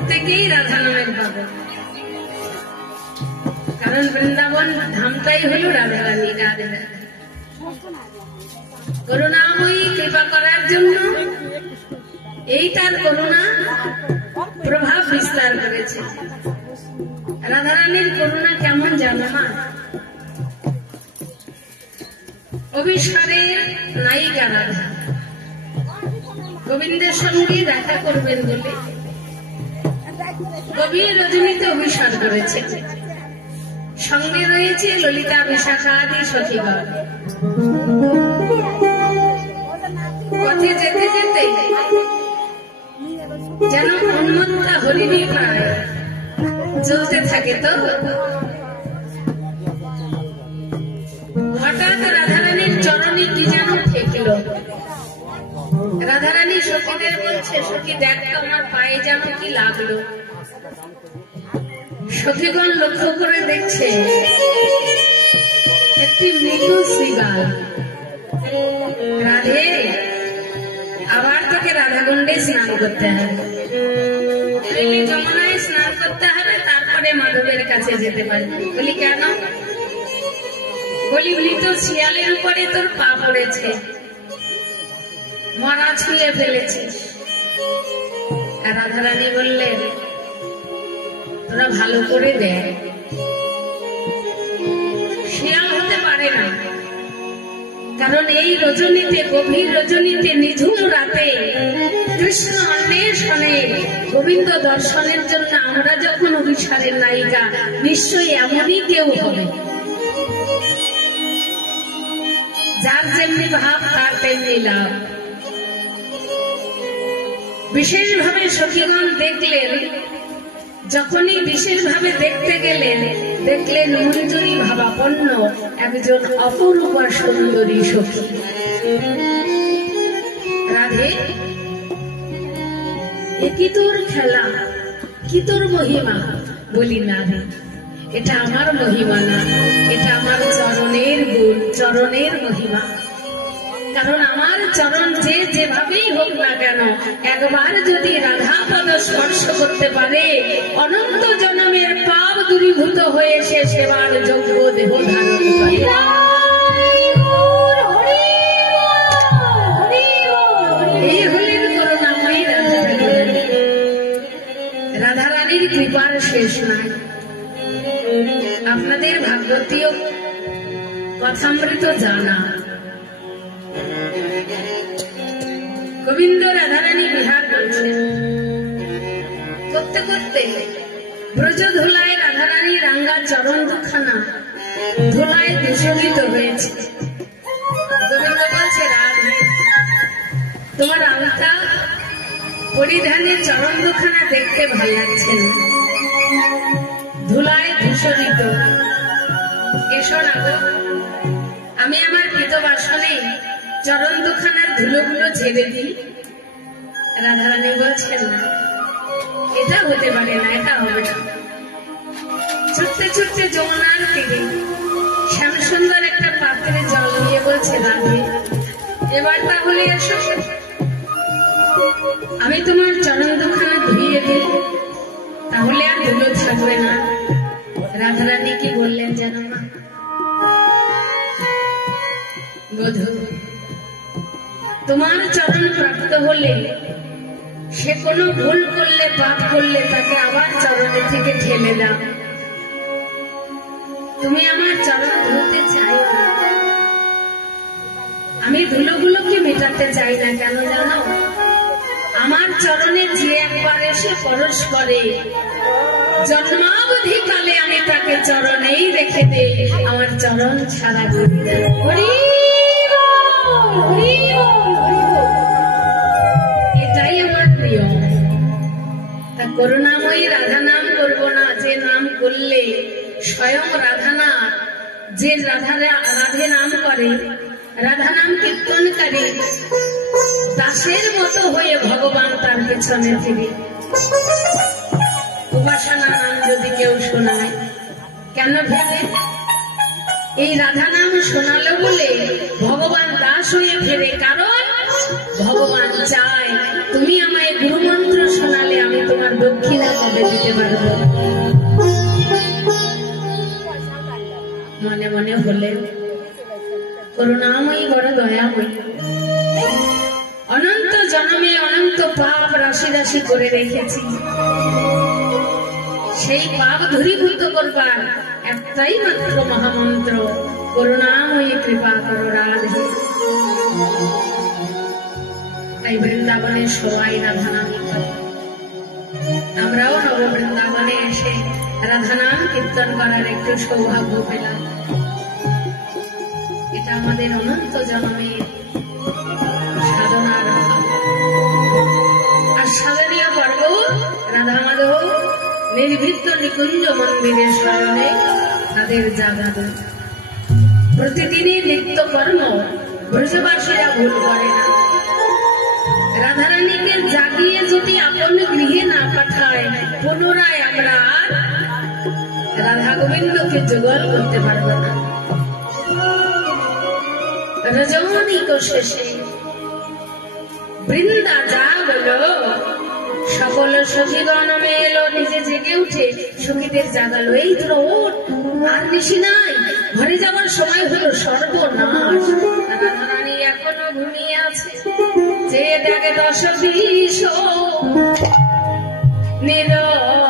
প্রত্যেকেই রাধা নামের পাগল, কারণ বৃন্দাবন ধামটাই হলো রাধা রানী। রাধে রাধে। করুণাময়ী কৃপা করার জন্য এই তার করুণা প্রভাব বিস্তার করেছে। রাধারানীর করুণা কেমন জানো মা? অভিসারের নায়িকা রাধা গোবিন্দের সঙ্গে দেখা করবেন বলে গভীর রজনীতে অভিসার করেছে। সঙ্গে রয়েছে ললিতা বিশাখা আদি সখীগণ। পথে যেতে যেতে যেন উন্মত্তা হরিণী পায় চলতে থাকে। তো হঠাৎ রাধারানীর চরণে কি যেন ঠেকল। রাধারানী সখীদের বলছে, সখী দেখ আমার পায়ে যেন কি লাগলো। সখীগণ লক্ষ্য করে দেখছে একটি মৃদু শ্রীগাল। রাধে, আবার তোকে রাধাকুণ্ডে স্নান করতে হবে, যমুনায় স্নান করতে হবে, তারপরে মাধবের কাছে যেতে পারবি। বলি কেন? বলি মৃত শিয়ালের উপরে তোর পা পড়েছে, মরা ছুঁয়ে ফেলেছে। রাধারানী বললেন, তোরা ভালো করে দেখ, শিয়াল হতে পারে না, কারণ এই রজনীতে, গভীর রজনীতে, নিঝুম রাতে কৃষ্ণ অন্বেষণে গোবিন্দ দর্শনের জন্য আমরা যখন অভিসারের নায়িকা, নিশ্চয়ই এমনই কেউ হবে। যার যেমনি ভাব তার তেমনি লাভ। বিশেষভাবে সখীগণ দেখলেন, যখনই বিশেষভাবে দেখতে গেলেন, দেখলেন মঞ্জুরি ভাবাপন্ন একজন অপরূপা সুন্দরী সখী। রাধে, এ কি তোর খেলা, কি তোর মহিমা? বলি না রে, এটা আমার মহিমা না, এটা আমার চরণের গুণ, চরণের মহিমা। কারণ আমার চরণ যে যেভাবেই হোক না কেন, একবার যদি রাধা পদ স্পর্শ করতে পারে, অনন্ত জন্মের পাপ দূরীভূত হয়ে সে সেবার যোগ্য দেহ ধারণ করে। এই হলেন করুণাময়ী রাধারানী। রাধারানীর কৃপার শেষ নাই। আপনাদের ভাগবতীয় কথামৃত জানা, গোবিন্দ রাধারানী বিহার করছেন, করতে করতে ব্রজ ধুলায় রাধারানী রাঙ্গা চরণ দুখানা ধুলায় দূষিত হয়েছে। গোবিন্দ বলছে, রাধে, তোমার আলতা পরিধানের চরণ দুখানা দেখতে ভালো লাগছে না, ধুলায় দূষিত। এসো না গো, আমি আমার কৃত বাসনে চরণ দুখানার ধুলোগুলো ঝেড়ে দিই। রাধারানী বলছেন, না, এটা হতে পারে না, এটা হবে না। ছুটতে ছুটতে যমুনার তীরে শ্যাম সুন্দর একটা পাত্রে জল নিয়ে বলছে, রাধে, এবার তাহলে এসো, আমি তোমার চরণ দুখানা ধুইয়ে দিই, তাহলে আর ধুলো থাকবে না। রাধারানী কি বললেন জানো না? বধূ, তোমার চরণ প্রাপ্ত হলে সে কোনো ভুল করলে, পাপ করলে তাকে আবার চরণে থেকে ঠেলে দাও। তুমি আমার চরণ ধুতে চাই না, আমি ধুলোগুলোকে মেটাতে চাই না। কেন জানো? আমার চরণে যে একবার এসে পরশ করে, জন্মাবধি কালে আমি তাকে চরণেই রেখে দেই, আমার চরণ ছাড়া করি না। এটাই আমার প্রিয়। তা করুণাময়ী রাধা নাম করবো না, যে নাম করলে স্বয়ং রাধা না, যে রাধে নাম করে, রাধা নাম কীর্তনকারী দাসের মতো হয়ে ভগবান তার পেছনে ফিরে। উপাসনা নাম যদি কেউ শোনায়, কেন ভেবে? এই রাধা নাম শোনালো বলে ভগবান দাস হয়ে ফেরে। কারণ ভগবান চায় তুমি আমায় গুরুমন্ত্র শোনালে আমি তোমার দক্ষিণা মনে হলেন করুণাময়ী বড় দয়াময়ী, অনন্ত জন্মে অনন্ত পাপ রাশি রাশি করে রেখেছি, সেই পাপ দূরীভূত করবার একটাই মাত্র মহামন্ত্র, করুণাময়ী কৃপা করো রাধে। তাই বৃন্দাবনে সবাই রাধা নাম করে, আমরাও নব বৃন্দাবনে এসে রাধা নাম কীর্তন করার একটু সৌভাগ্য পেলাম। এটা আমাদের অনন্ত জন্মের সাধনার ভাব। আর সাধনীয় পর্ব রাধা মাধব নির্ভীত নিকুঞ্জ মন্দিরের স্মরণে তাদের জাগানো। প্রতিদিনই নিত্য কর্ম ব্রজবাসীরা ভুল করে না। রাধারানীকে জাগিয়ে যদি আপন গৃহে না পাঠায়, পুনরায় আমরা রাধা গোবিন্দকে যুগল করতে পারবো না। রজনীক শেষে বৃন্দা যা বলো, সকল সখীগণ মেলো, নিজে জেগে উঠে সখীদের জাগালো, এই তো ওঠ, আর নিশি নাই, ঘরে যাবার সময় হলো, সর্বনাশ। রাধারানী এখনো ঘুমিয়ে আছে, যে দেখে 10-20 নিরমল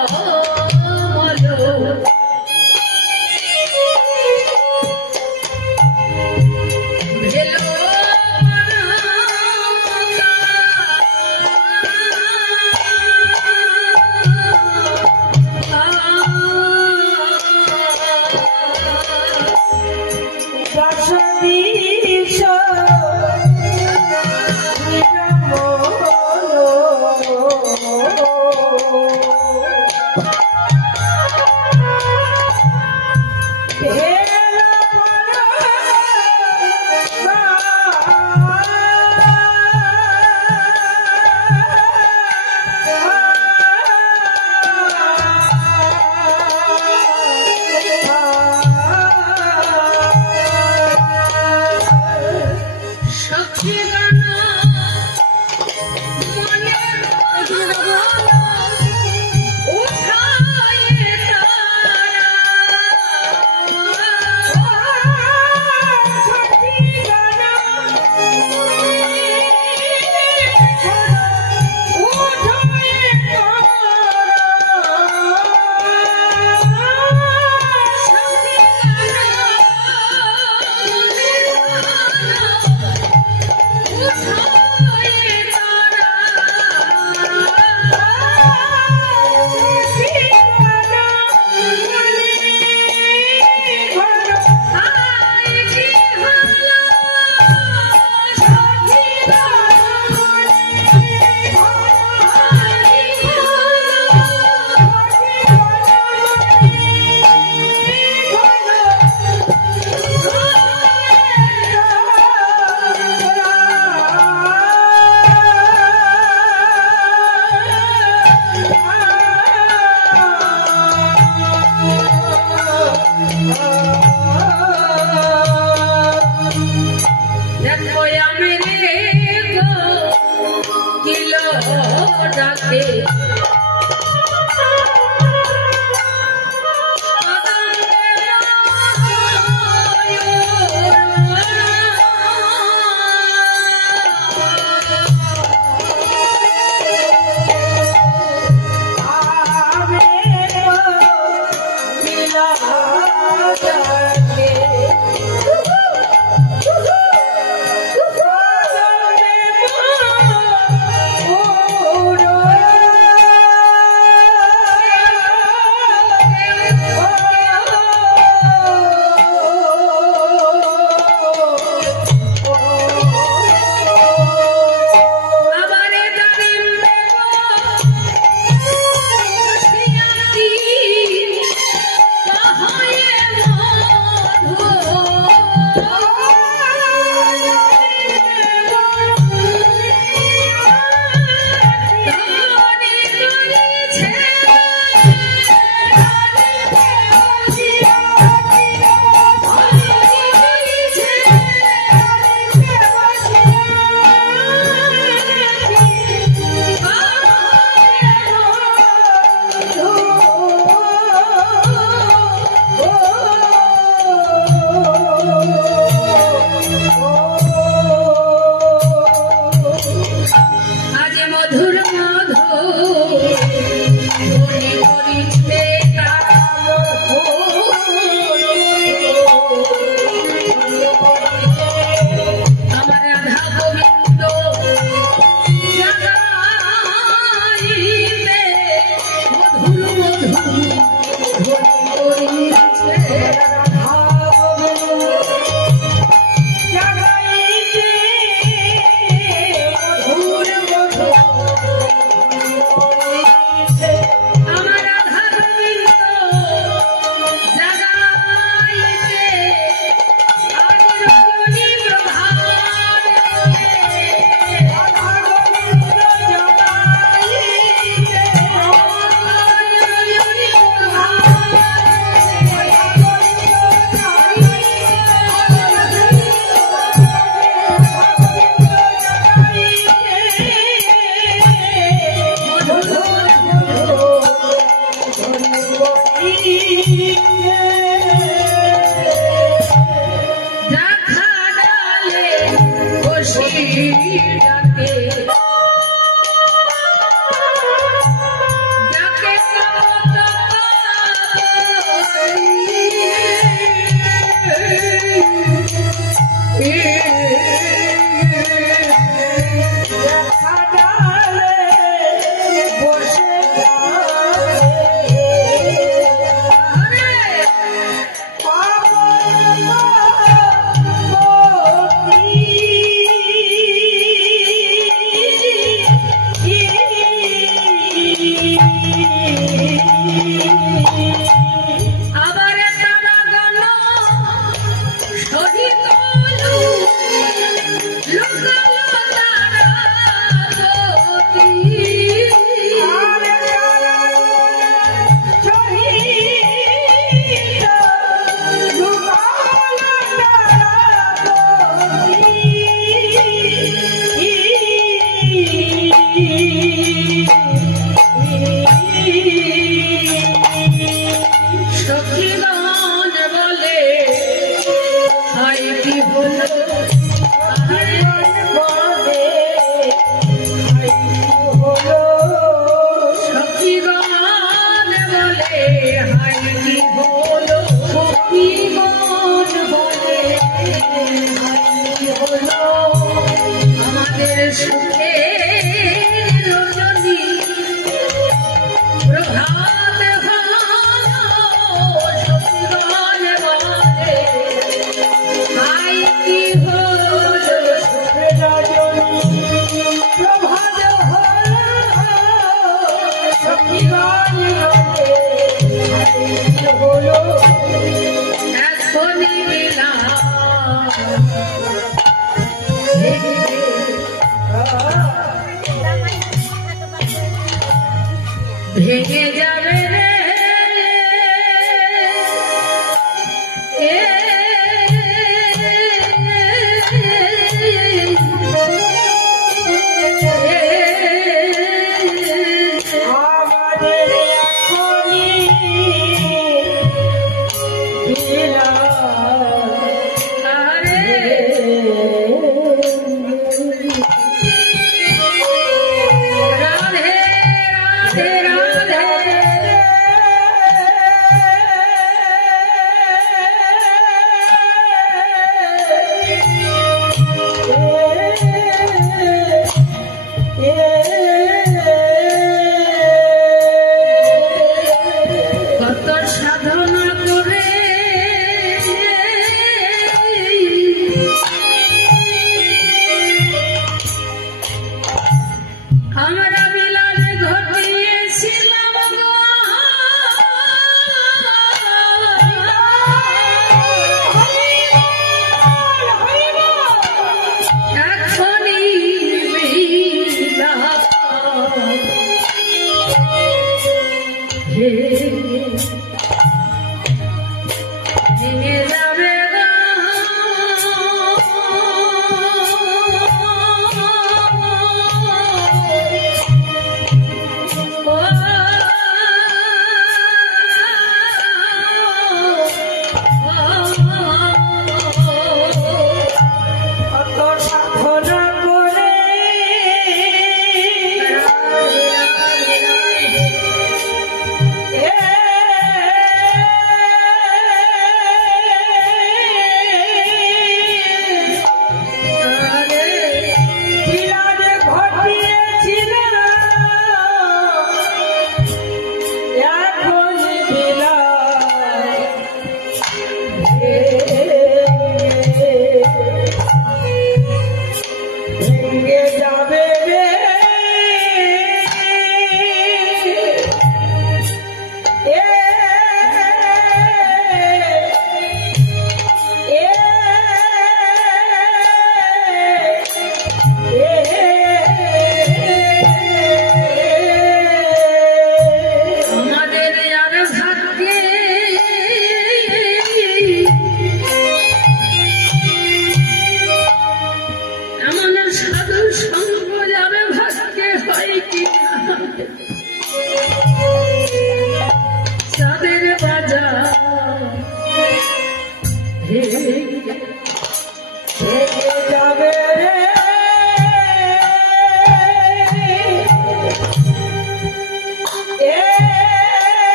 ভেঙে যাবে রে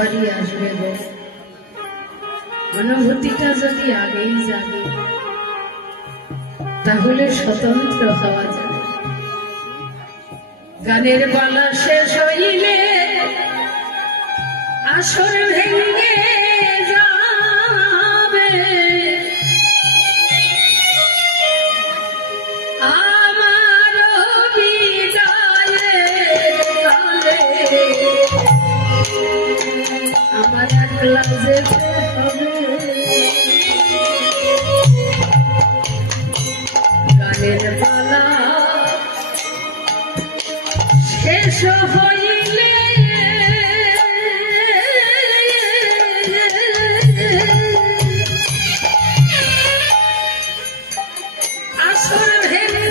সবারই আসবে গো, অনুভূতিটা যদি আগেই জাগে তাহলে স্বতন্ত্র হওয়া যায়। গানের পালা শেষ হইলে আসর ভেঙে যাবে, আমার বিদায়ের কালে আমার একলা যেতে হবে। গানের পালা শেষ হইলে আসর ভেঙে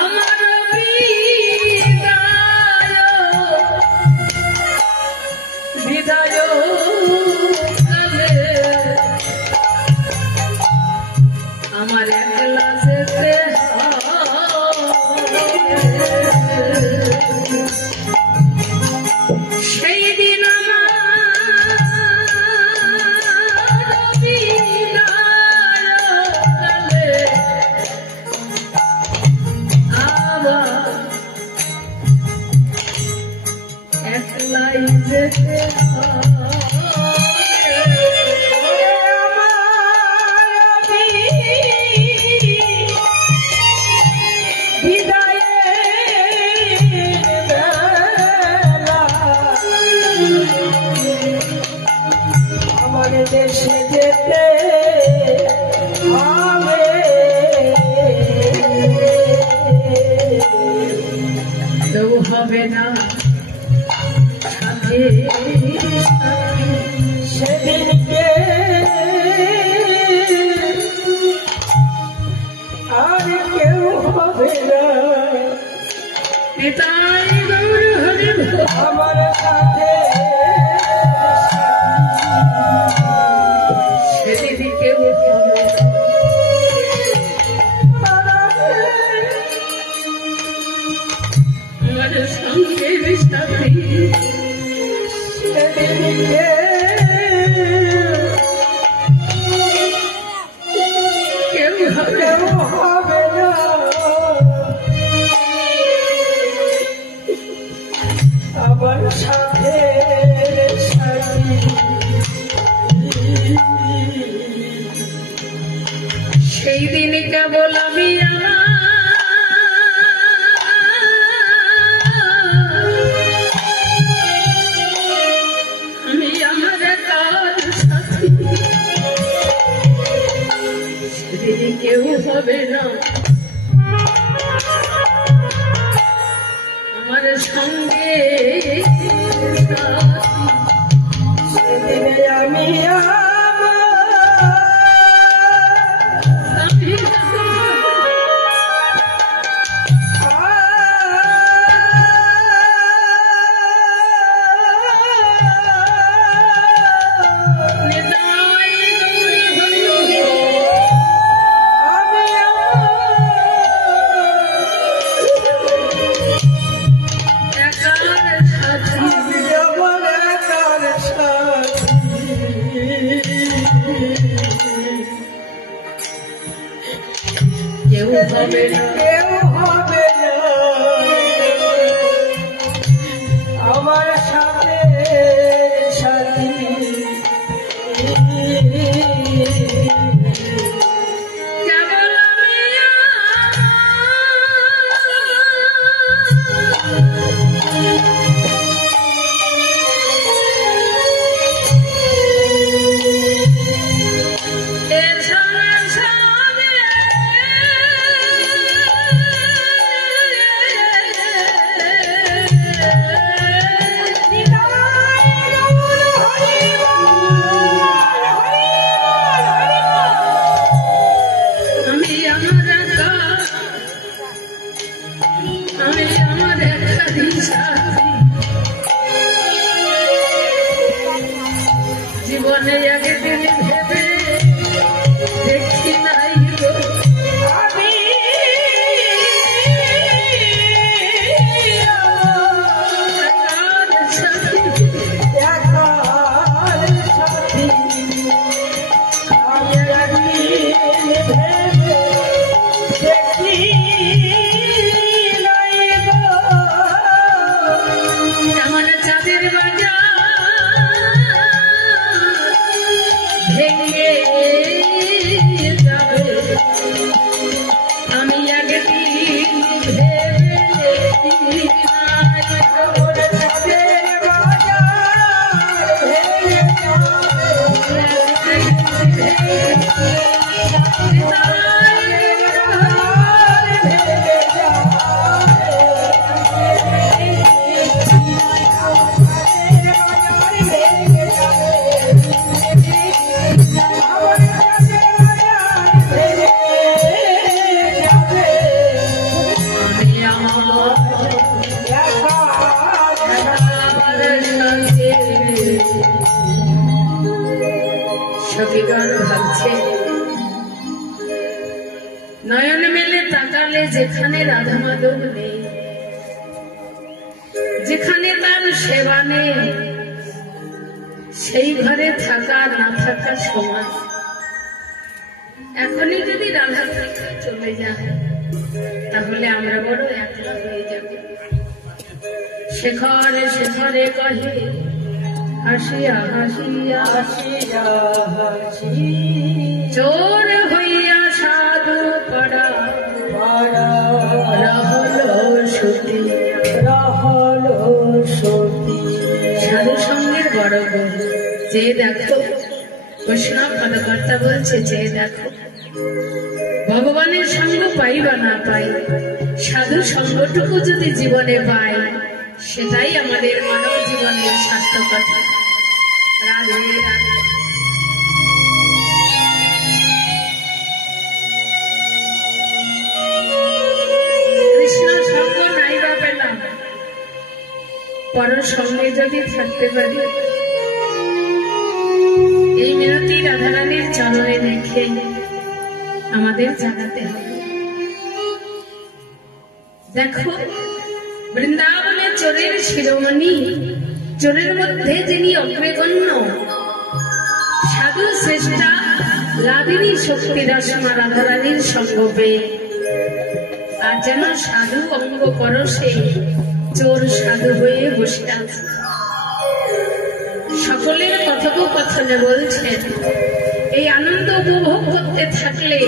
আমার বিদায় কালে আমার একলা যেতে সেই দিন আমার বিদায় কালে আবার একলাই যেতে আমার দেশে যেতে হবে, কেউ হবে না সাথে সেদিনকে আর কেউ হবে না পিতাই গৌর হরি আমার সাথে। সেদিন কেউ হবে আমার সঙ্গে সাথী, সেদিনকে কেউ হবে কেউ হবে না আমার সাথে সাথী। সেই দিন কেবল আমি আমার কার সাথী, সেদিন কেউ হবে না আমার সঙ্গে সাথী। সেদিনে আমি আমি কেউ হবে না কেউ হবে না আমার সাথে সাথী। কেবল আমি এর সামনে জীবনে একদিন ভেবে দেখি নাই গো যেখানে রাধা মাধব নেই, যেখানে তার সেবা নেই, সেই ঘরে থাকা না থাকা সমান। এখনই যদি রাধা চলে যায় তাহলে আমরা বড় একলা হয়ে যাব। শেখরে শেখরে কহে হাসিয়া হাসিয়া হাসিয়া হাসি চোর হইয়া সাধু পড়া রহলো সতী রহলো সতী। সাধু সঙ্গের বড় গুণ। যে দেখো, বৈষ্ণব পদকর্তা বলছে, যে দেখো ভগবানের সঙ্গ পাই বা না পাই, সাধু সঙ্গটুকু যদি জীবনে পাই, সেটাই আমাদের মানব জীবনের সার্থকতা। রাধে রাধে। কৃষ্ণ সঙ্গ নাই বা পেলাম, পর সঙ্গে যদি থাকতে পারি, এই মিনতি রাধারানীর চরণে রেখে আমাদের জানাতে হবে। দেখো, বৃন্দাবনে চোরের শিরোমণি, চোরের মধ্যে যিনি অগ্রগণ্য, সাধু শ্রেষ্ঠা লাদিনী শক্তি দশমা রাধারানীর সঙ্গ পেয়ে, আর যেন সাধু অঙ্গ পরশে চোর সাধু হয়ে বসে আছে। সকলের কথোপকথনে বলছেন, এই আনন্দ উপভোগ করতে থাকলে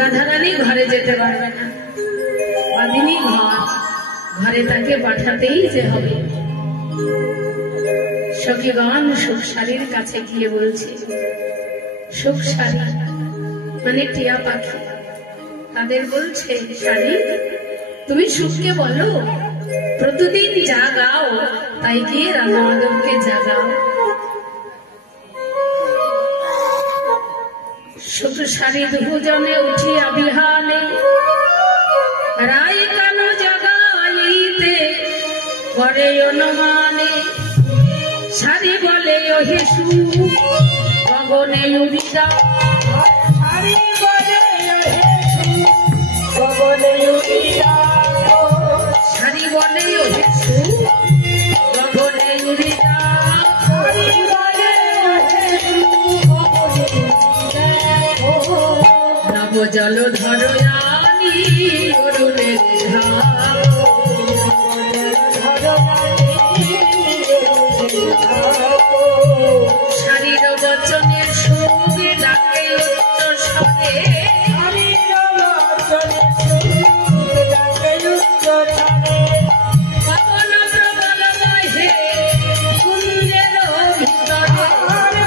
রাধারানী ঘরে যেতে পারবে না। বাদিনী ঘরে তাকে পাঠাতেই যে হবে। সখীগণ সুখসারীর কাছে গিয়ে বলছে, সুখসারী মানে টিয়া পাখি, তাদের বলছে, সারি তুমি সুখকে বলো, প্রতিদিন যা গাও তাই গিয়ে রাধা মাধবকে জাগাও। সুখসারী দুজনে উঠিয়া বিহানে রায় কান জাগাইতে করে অনুমানে। সারি বলে ওহে সুখ গগনে উড়িয়া, সারি বলে ওহে সুখ গগনে উড়িয়া, সারি বলে ওহে সুখ গগনে উড়িয়া, সারি বলে ওহে সুখ গগনে উড়িয়া। নব জল ধরয়ানি অরুণের ধার, শারীর বচনের সুরে ডাকে উচ্চ স্বরে,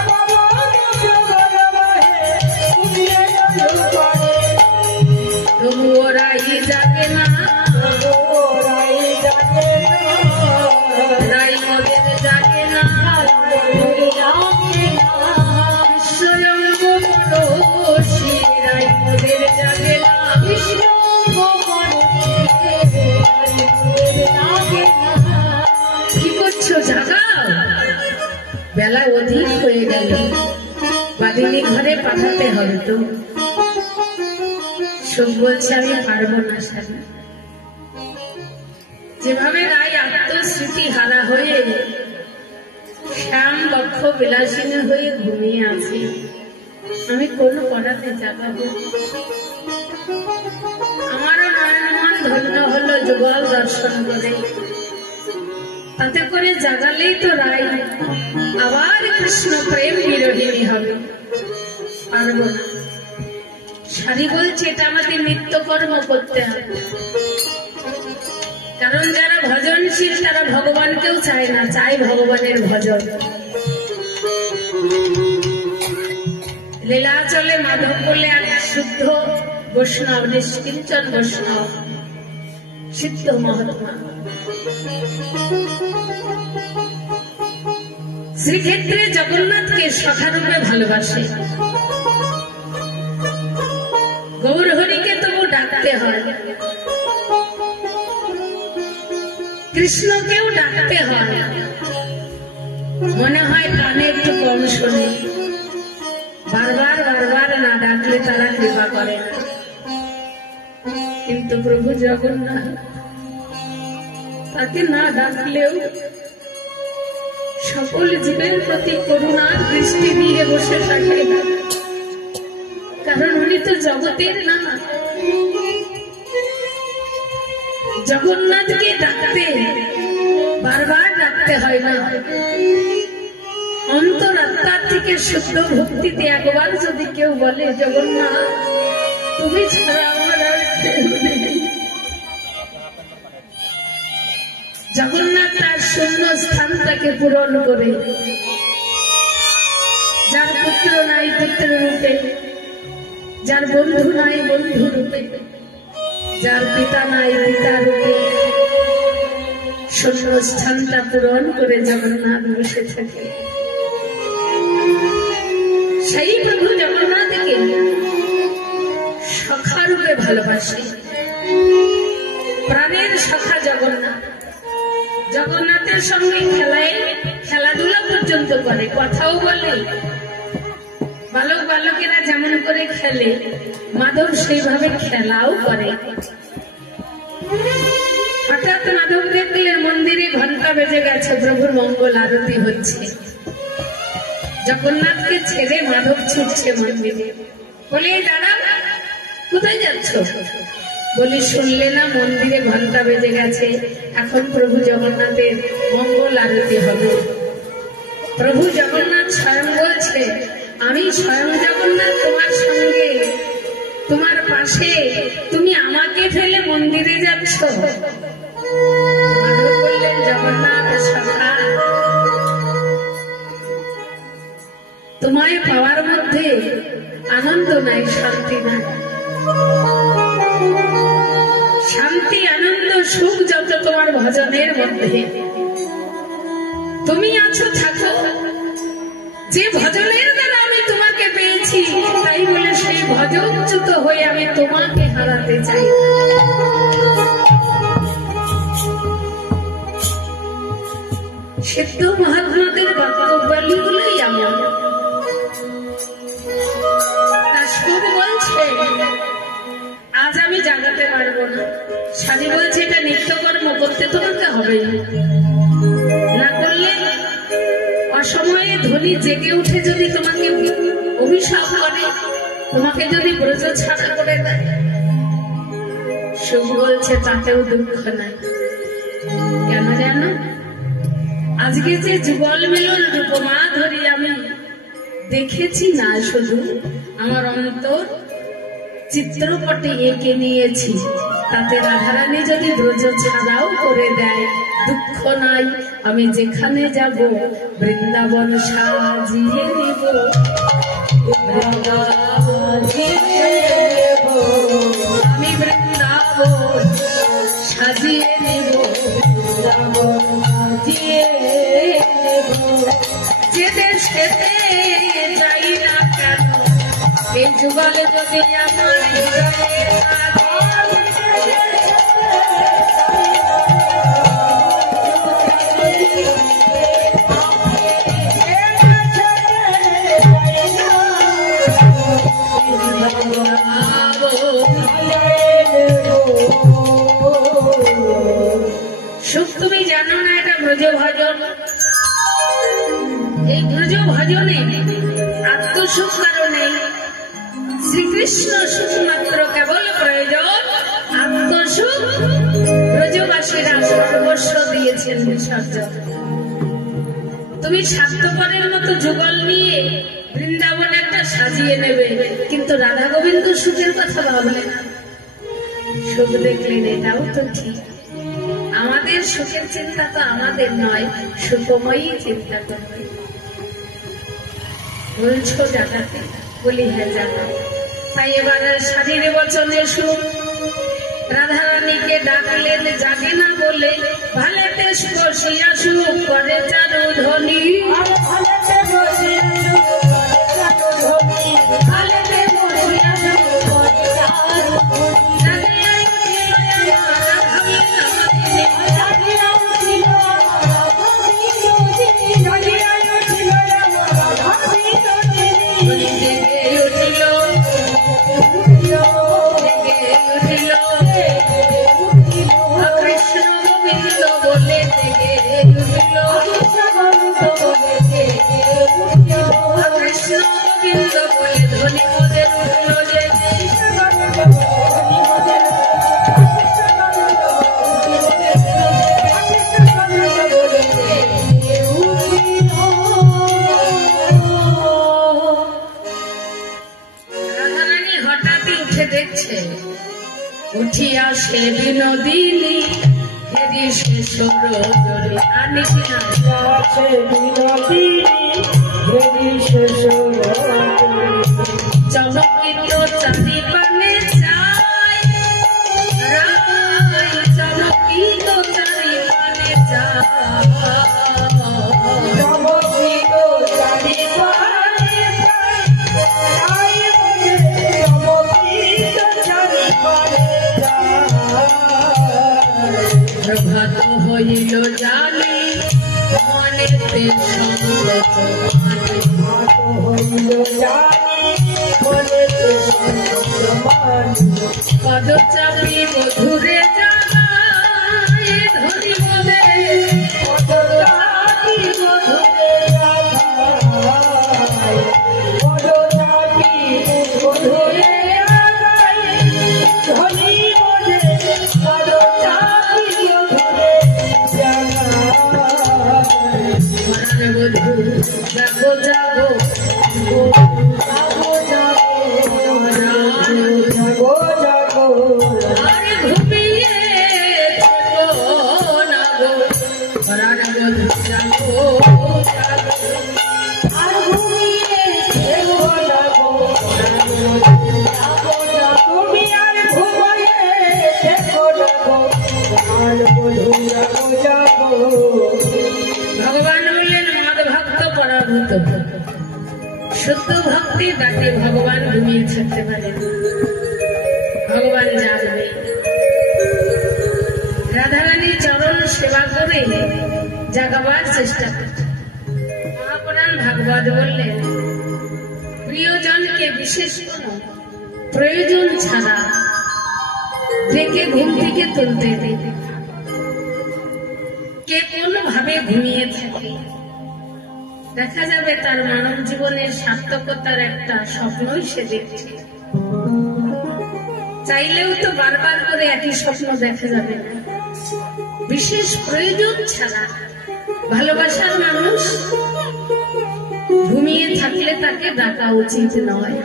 পবন প্রবল বহে কুঞ্জের ভিতরে, তবু ওরাই জাগে না, রাই মোদের জাগে না, বিশ্বরঙ্গ পরশি রাই মোদের জাগে না। কি করছো, জাগাও, বেলা অধিক হয়ে গেল, বাদিনী ঘরে পাঠাতে হবে তো। সুখ বলছে, আমি পারবো না সারি। যেভাবে রায় আত্মস্মৃতি হারা হয়ে শ্যাম বক্ষ বিলাসিনী হয়ে ঘুমিয়ে আছি, আমি কোন পড়াতে জাগাবো? আমারও নয়নমন ধন্য হলো যুগল দর্শন করে, তাতে করে জাগালেই তো রায় আবার কৃষ্ণ প্রেম বিরোহিনী হবে। পারবো না। সারি বলছে, এটা আমাদের নিত্যকর্ম করতে হবে। কারণ যারা ভজনশীল তারা ভগবানকেও চায় না, চায় ভগবানের ভজন। লীলাচলে মাধব বলে এক শুদ্ধ বৈষ্ণব, নিষ্কিঞ্চন বৈষ্ণব, সিদ্ধ মহাত্মা। শ্রীক্ষেত্রে জগন্নাথকে সখারূপে ভালোবাসে, গৌর হরিকে তবু ডাকতে হয়, কৃষ্ণকেও ডাকতে হয়। মনে হয় কানে একটু কম শোনে, বারবার বারবার না ডাকলে তারা কৃপা করে না। কিন্তু কিন্তু প্রভু জগন্নাথ তাকে না ডাকলেও সকল জীবের প্রতি করুণার দৃষ্টি দিয়ে বসে থাকে, কারণ উনি তো জগতের না। জগন্নাথকে ডাকতে বারবার ডাকতে হয় না, অন্তরাত্মা থেকে শুদ্ধ ভক্তিতে একবার যদি কেউ বলে জগন্নাথ তুমি ছাড়া আমার আর কেউ নেই, জগন্নাথ তার শূন্য স্থানটাকে পূরণ করে, যার পুত্র নাই পুত্র রূপে, যার বন্ধু নাই বন্ধু রূপে, যার পিতা নাই পিতা রূপে, শূন্য স্থানটা পূরণ করে জগন্নাথ বসে থাকে। সেই প্রভু জগন্নাথকে সখা রূপে ভালোবাসে, প্রাণের সখা জগন্নাথ। জগন্নাথের সঙ্গে খেলাধুলা পর্যন্ত করে, কথাও বলে। বালক বালকেরা যেমন করে খেলে মাধব সেইভাবে খেলাও করে। হঠাৎ মাধব দেখলেন মন্দিরে ঘন্টা বেজে গেছে, প্রভুর মঙ্গল আরতি হচ্ছে। জগন্নাথকে ছেড়ে মাধব ছুটছে মন্দিরে, বলে দাঁড়া কোথায় যাচ্ছ? বলি শুনলে না মন্দিরে ঘন্টা বেজে গেছে, এখন প্রভু জগন্নাথের মঙ্গল আরতি হবে। প্রভু জগন্নাথ স্বয়ং বলছে আমি স্বয়ং জগন্নাথ তোমার সঙ্গে, তোমার পাশে, তুমি আমাকে ফেলে মন্দিরে যাচ্ছ? মাধব বললেন জগন্নাথ সখা, তোমায় পাওয়ার মধ্যে আনন্দ নাই, শান্তি নাই। শান্তি আনন্দ সুখ যত তোমার ভজনের মধ্যে, তুমি আছো থাকো। যে ভজনের দ্বারা আমি তোমাকে পেয়েছি, তাই বলে সেই ভজনচ্যুত হয়ে আমি তোমাকে হারাতে চাই। সিদ্ধ মহাত্মাদের বাক্যগুলোই এমন। তার সুখ বলছে আজ আমি জাগাতে পারবো না, স্বামী বলছে এটা নিত্যকর্ম, করতে তোমাকে হবে না করলে অসময়ে ধনী জেগে উঠে যদি তোমাকে অভিশাপ করে, তোমাকে যদি ব্রজ ছাড়া করে দেয়, সুখ বলছে তাতেও দুঃখ নাই। কেন জানো? আজকে যে যুগল মিলন রূপমা ধরি আমি দেখেছি না, শুধু আমার অন্তর চিত্রপটে এঁকে নিয়েছি, তাতে রাধারানী যদি ব্রজ ছাড়াও করে দেয় দুঃখ নাই। আমি যেখানে যাব বৃন্দাবন সাজিয়ে নেব, আমি বৃন্দাবন সাজিয়ে নেব, যে দেশেতে যাই না কেন এই যুগলে যদি আমার সুখ তুমি জানো না, এটা ব্রজ ভজন। এই ব্রজ ভজনে আত্মসুখ কারণে শ্রীকৃষ্ণ সুখ মাত্র কেবল প্রয়োজন, আত্মসুখ ব্রজবাসীরা সর্বস্ব দিয়েছেন বিসর্জন। তুমি স্বার্থপরের মতো যুগল নিয়ে বৃন্দাবন একটা সাজিয়ে নেবে, কিন্তু রাধা গোবিন্দ সুখের কথা ভাবলে না। সুখ দেখলেন এটাও তো ঠিক, আমাদের সুখের চিন্তা তো আমাদের নয়, সুখময়ী চিন্তা করবে। বলছো জাগাতে? বলি হ্যাঁ জাগা। তাই এবার শারীর বচনে সুখ রাধারানীকে ডাকলেন, জাগে না বলে ভালেতে বসিয়া সুখ করে চারু ধ্বনি, ভালেতে বসিয়া সুখ করে চারু ধ্বনি। বিনোদিনী হেরি শেষ রজনী আর নিশি না আছে বিনোদিনী হেরি শেষ চমকিত চাঁদি পানে যায় রায় চমকিত চাঁদি পানে যায় চমকিত চারি পানে যায় চমকিত চারি পানে প্রভাত হইল জানি মনেতে সঙ্গত হইল জানি মনেতে পদ চাপি মধুরে জানাই ধরি বলে পদচাপি মধুরে জানাই পদচাপি মধুরে জানাই ধরি বলে পদচাপি মধুরে জানাই মনে বধু যাবো যাবো যাবো যাবো আর ঘুমিয়ে থাকো না গো মনে বধু যাবো যাবো আর ঘুমিয়ে থেকো না গো তুমি আর ঘুমিয়ে থেকো না গো আর বধু যাবো যাবো ভগবান বললেন মদ ভক্ত পরাভূত শুদ্ধ ভক্তি তাকে ভগবান ঘুমিয়ে থাকতে পারেন ভগবান জানবে রাধারানীর চরণ সেবা করে জাগাবার চেষ্টা করছে মহাপুরাণ ভাগবত বললেন প্রিয়জনকে বিশেষ কোন প্রয়োজন ছাড়া ডেকে ঘুম থেকে তুলতে দেবে কে কোন ভাবে ঘুমিয়ে থাকে দেখা যাবে তার মানব জীবনের সার্থকতার একটা স্বপ্নই সে দেখছে চাইলেও তো বারবার করে একই স্বপ্ন দেখা যাবে না বিশেষ প্রয়োজন ছাড়া ভালোবাসার মানুষ ঘুমিয়ে থাকলে তাকে ডাকা উচিত নয়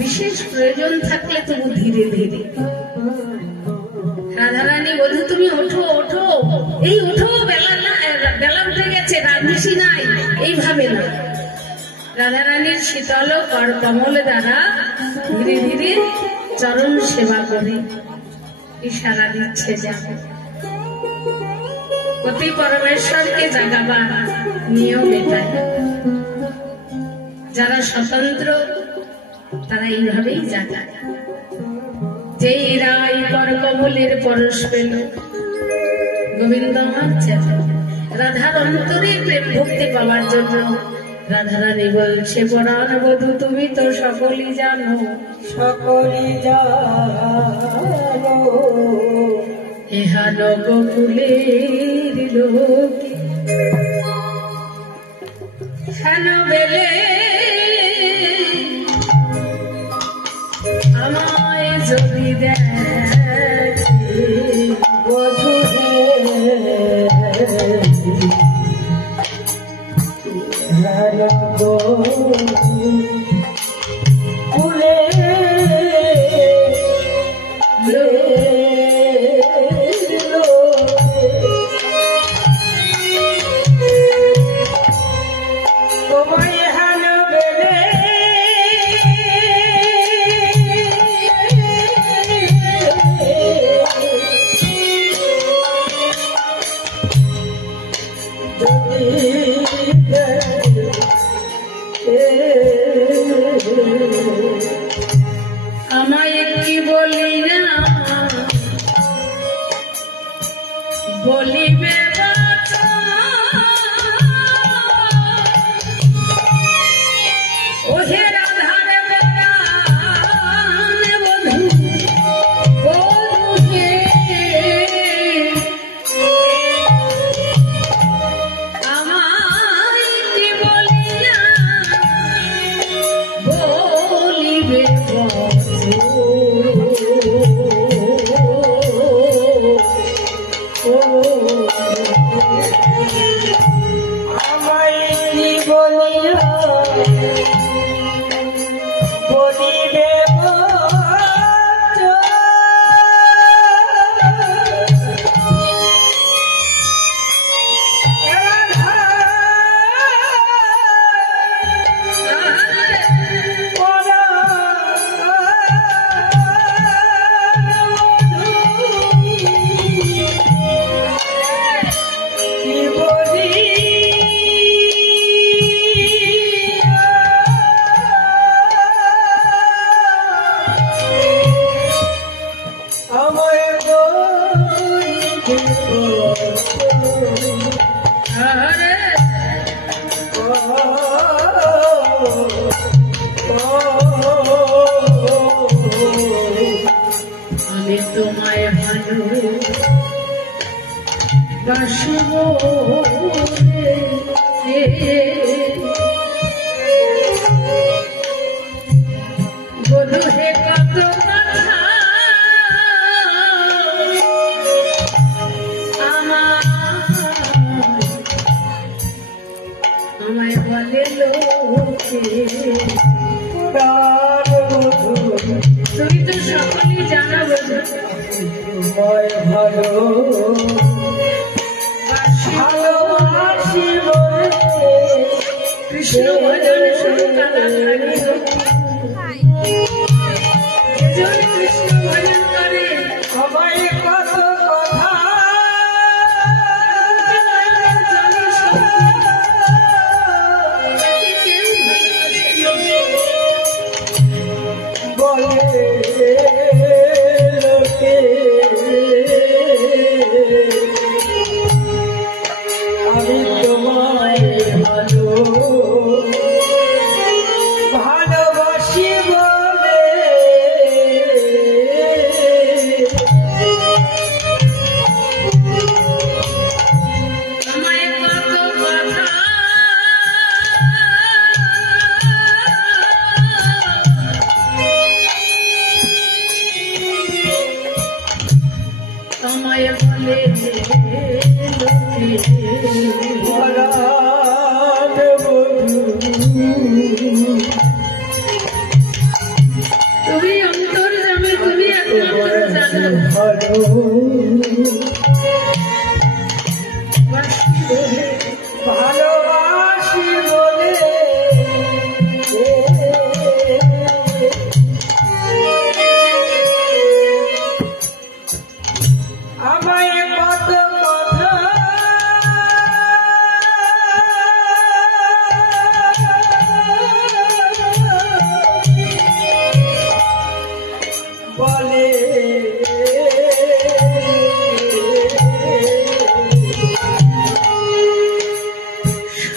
বিশেষ প্রয়োজন থাকলে তবু ধীরে ধীরে রাধারানী বধূ তুমি ওঠো ওঠো এই ওঠো বেলা উঠে গেছে রাজনীতি নাই এইভাবে না রাধারানীর শীতল কর কমল দ্বারা ধীরে ধীরে চরণ সেবা করে ইশারা দিচ্ছে যাবে পতি পরমেশ্বরকে জাগাবার নিয়ম এটাই যারা স্বতন্ত্র তারা এইভাবেই জাগায় যেই রায় কর কমলের পরশ পেল গোবিন্দ রাধার অন্তরে প্রেম ভক্তি পাওয়ার জন্য রাধারানী বলছে পরাণ বধূ তুমি তো সকলই জানো সকলি জানো ইহা নবকুলের লোকে হেন বেলে আমায় যদি দেখে বধূ কুলে তোমায় হান বেলে আমায় কি বলি না বলিবে বাছা ওহে রাধারে প্রাণ বধূ বধূকে আমায় কি বলি না বলিবে বাছা আমি তোমায় ভালোবাসব বলো হে কত কথা আমায় বলে লোকে তুমি তো সকলেই জানা বলো ভালোবাসি বলে কৃষ্ণ ভজন শুরু কাদা কৃষ্ণ ভজন করে সবাই কত কথা বলে লোকে আমি তোমায় ভালোবাসি বলে আমায় কত কথা আমায় বলে তুমি অন্তর যাবে তুমি একমাত্র জানো ভালোবাসি বলে আমায় কত কথা বলে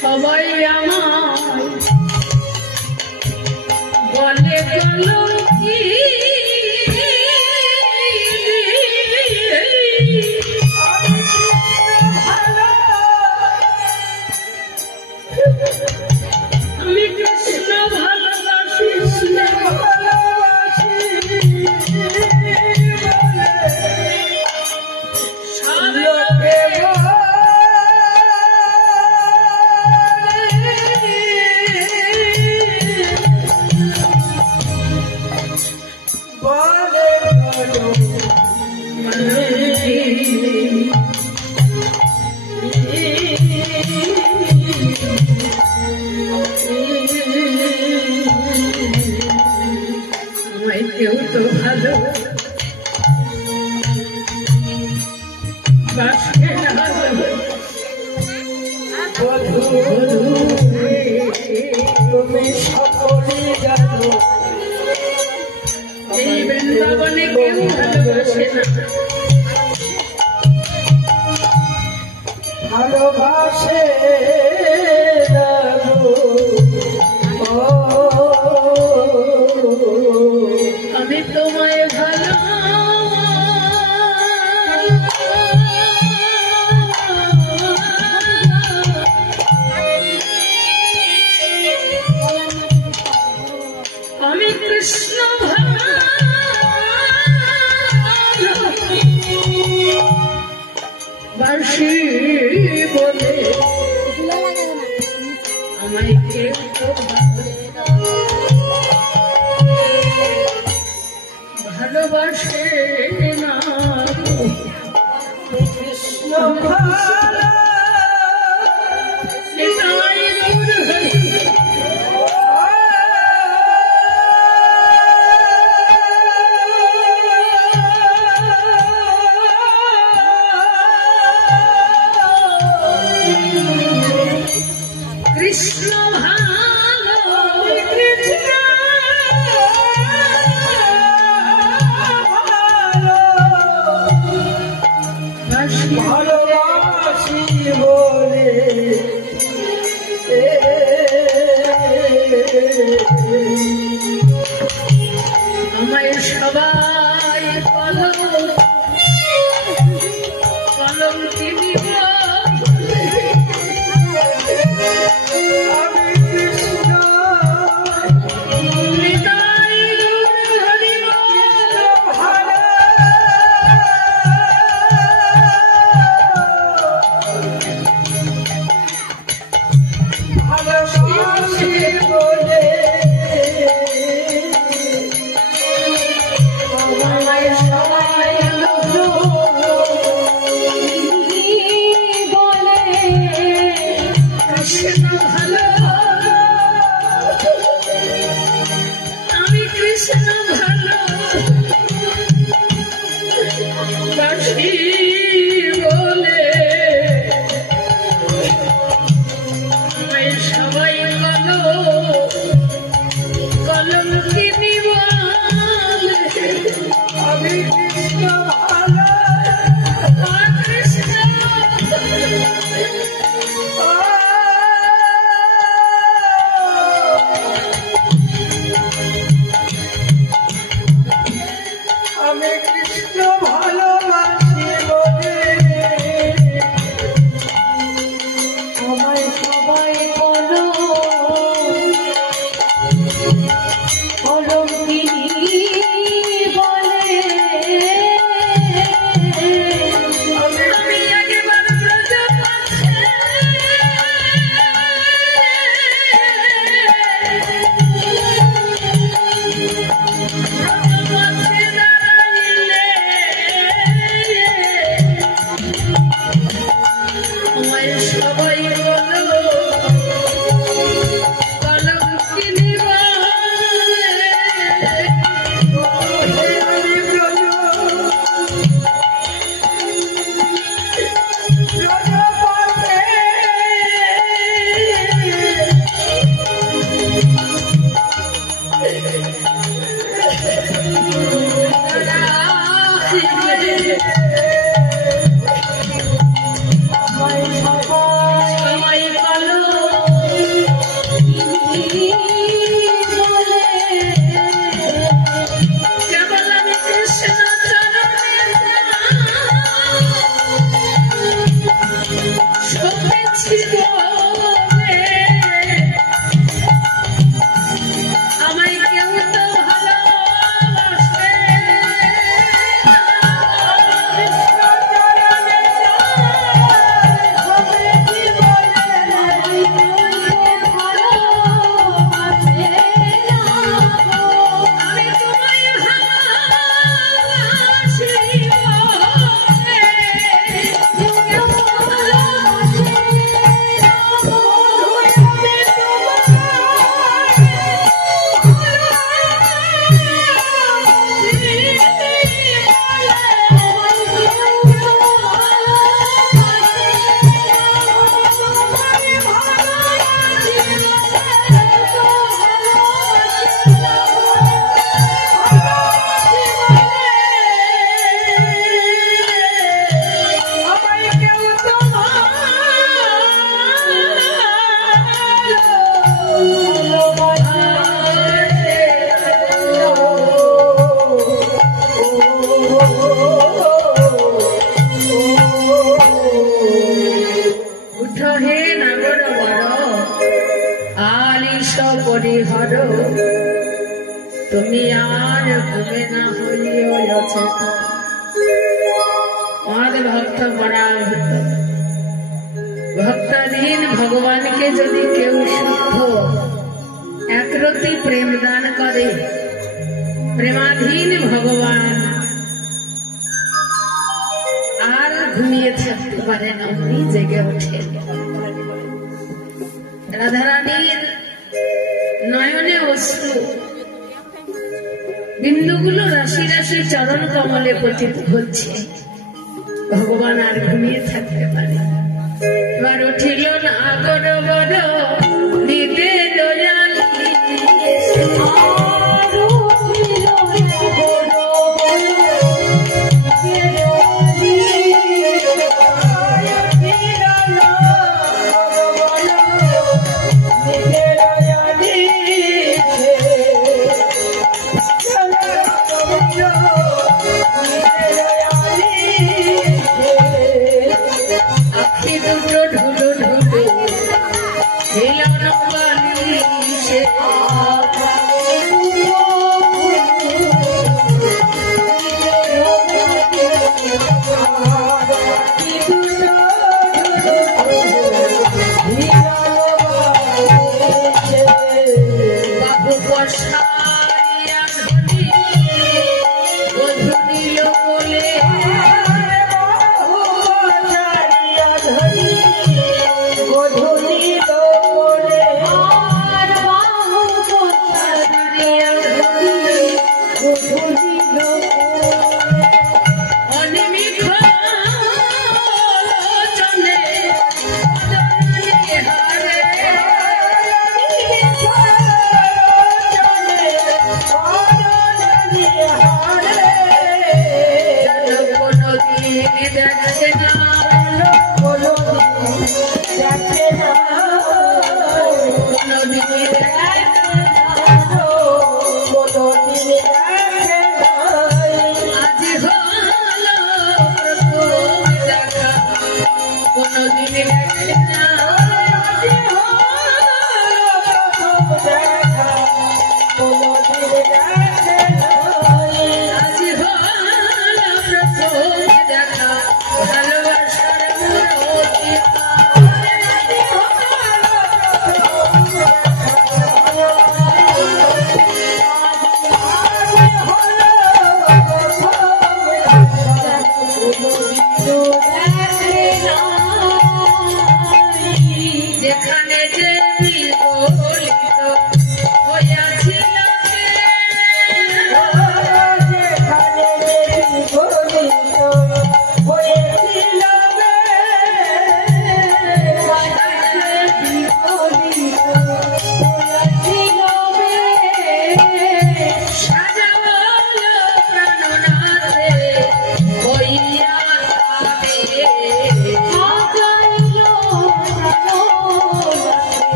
সবাই আমায় বলে বলো কি আমি কৃষ্ণ ভালোবাসি আমায় কেউ তো ভালো বাসে না তুমি সকলেই জানো এই বৃন্দাবনে কেউ ভালোবাসে না ভালোবাসে না গো। আমি তোমায় ভালো আমি কৃষ্ণ বাসি বলে আমায় কেউ তো ভালোবাসে না কৃষ্ণ ভালো এটাই দূর হয়ে কৃষ্ণ ভালো কৃষ্ণ ভালো ভালোবাসি বলে আমায় সবাই কলম কিনিব তুমি আর ঘুমে না হইও আমাদের ভক্ত বড়া ভক্তাধীন ভগবানকে যদি কেউ শুদ্ধ একরতি প্রেম দান করে, প্রেমাধীন ভগবান আর ঘুমিয়ে থাকতে পারে না, উনি জেগে ওঠে। রাধারানীর নয়নে অশ্রু বিন্দুগুলো রাশি রাশি চরণ কমলে পতিত হচ্ছে, ভগবান আর ঘুমিয়ে থাকতে পারে। এবার উঠিল না বড় বড় নিতে দয়াল,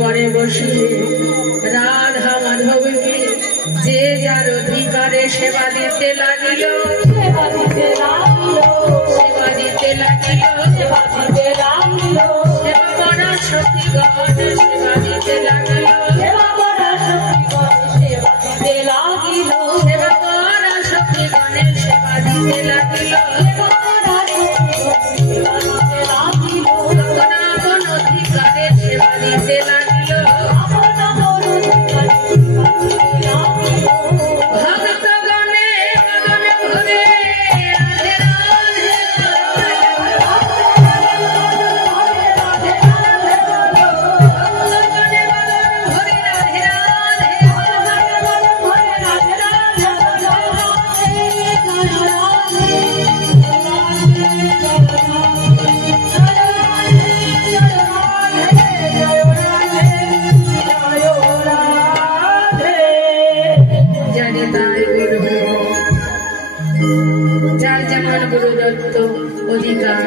পরে বসে রাধা মাধবকে যে যার অধিকারে সেবা দিতে লাগিল, সেবা দিতে লাগিল, সেবা দিতে লাগিল, সেবা দিতে লাগিল, সেবা করা সতীগণ সেবা দিতে লাগিল, সেবা করা সতীগণ সেবা দিতে লাগিল, সেবা করা সতীগণের সেবা দিতে লাগিল, সেবা করা সতীগণ সেবা দিতে লাগিল, আপন আপন অধিকারে সেবা দিতে লাগিল। যার যেমন গুরুদত্ত অধিকার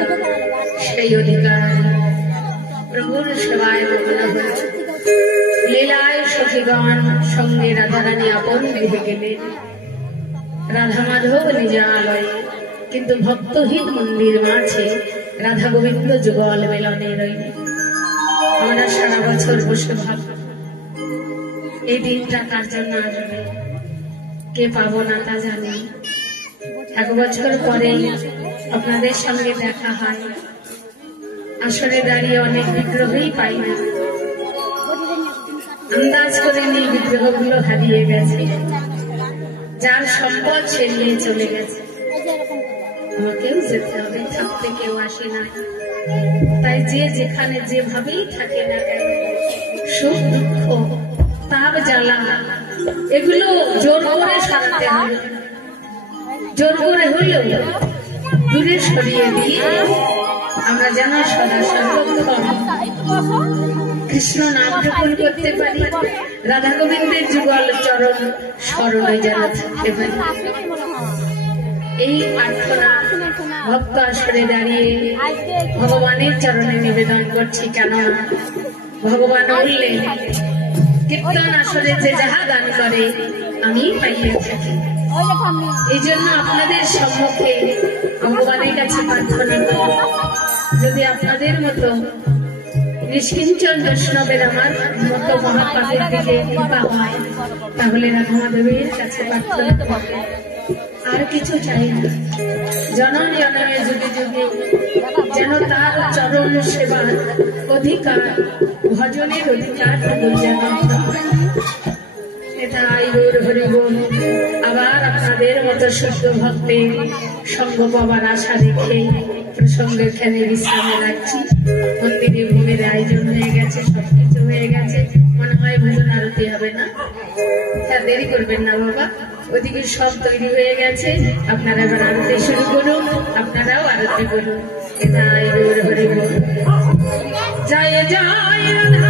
সেই অধিকার প্রভুর সেবায় মগ্ন হল। লীলায় সখীগণ সঙ্গে রাধারানী আপন গৃহে গেলেন। রাধা মাধব নিজের আলয়ে, কিন্তু ভক্তহীন মন্দির মাঝে রাধা গোবিন্দ যুগল মেলনে রইল। আমরা সারা বছর বসে ভাব এই দিনটা কার জন্য আসবে, কে পাবো না তা জানি। 1 বছর পরে আপনাদের সঙ্গে দেখা হয়। আসরে দাঁড়িয়ে অনেক বিগ্রহই পাই না, আন্দাজ করে নিয়ে বিগ্রহগুলো হারিয়ে গেছে। যার সম্পদ সে নিয়ে চলে গেছে, আমাকেও যেতে হবে, থাকতে কেউ আসে না। তাই যে যেখানে যেভাবেই থাকে না কেন, সুখ দুঃখ তাপ জ্বালা এগুলো জোর করে সারাতে হবে। জোর করে হইলেও দূরে সরিয়ে দিয়ে আমরা যেন সদা সর্বক্ষণ কৃষ্ণ নাম জপন করতে পারি, রাধা গোবিন্দের যুগল চরণ স্মরণে যেন থাকতে পারি। এই প্রার্থনা ভক্ত আসরে দাঁড়িয়ে ভগবানের চরণে নিবেদন করছি। কেননা ভগবান বললেন, কীর্তন আসরে যে যাহা দান করে আমি পাইয়া থাকি। এই জন্য আপনাদের সম্মুখে ভগবানের কাছে প্রার্থনা করি, যদি আপনাদের মতো নিষ্কিঞ্চন বৈষ্ণবের আমার মতো মহাপাপের দিকে কৃপা হয়, তাহলে রাধা মাধবের কাছে প্রার্থনা করবে, আর কিছু চাই না। জনম জনমে যুগে যুগে যেন তার চরণ সেবার অধিকার, ভজনের অধিকার যেন এটাই গৌর হরি বল। আবার আপনাদের মতো শুদ্ধ ভক্তের সঙ্গ পাবার আশা রেখে প্রসঙ্গ এখানে বিশ্রামে রাখছি। মন্দিরে ভোগের আয়োজন হয়ে গেছে, সবকিছু হয়ে গেছে, মনে হয় ভোজন আরতি হবে না। হ্যাঁ, দেরি করবেন না বাবা, ওদিকে সব তৈরি হয়ে গেছে। আপনারা এবার আরতি শুরু করুন, আপনারাও আরতি করুন। এটাই গৌর হরি বল। জয় জয় রাধা।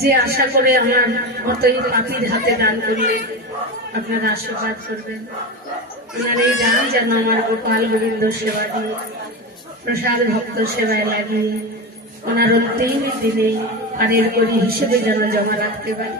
যে আশা করে আমার মতোই পাপির হাতে দান করলে আপনারা আশীর্বাদ করবেন। ওনার এই দান যেন আমার গোপাল গোবিন্দ সেবা দিয়ে, প্রসাদ ভক্ত সেবায় লাগিয়ে ওনার অন্তিম দিনে পারের করি হিসেবে যেন জমা রাখতে পারি।